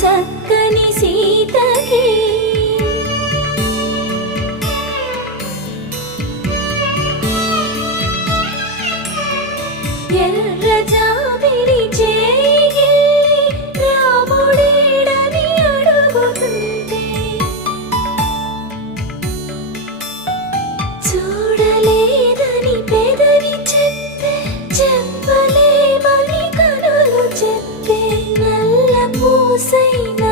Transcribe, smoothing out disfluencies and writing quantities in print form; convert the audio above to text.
చక్కని సీతకి ఎర్ర జాబిలి చేయి రాముడేడని అడుగుతుంటే చూడలేదని పెదవి చెప్పే చెప్పలేమని కనులు చెప్పే నల్ల పూసైన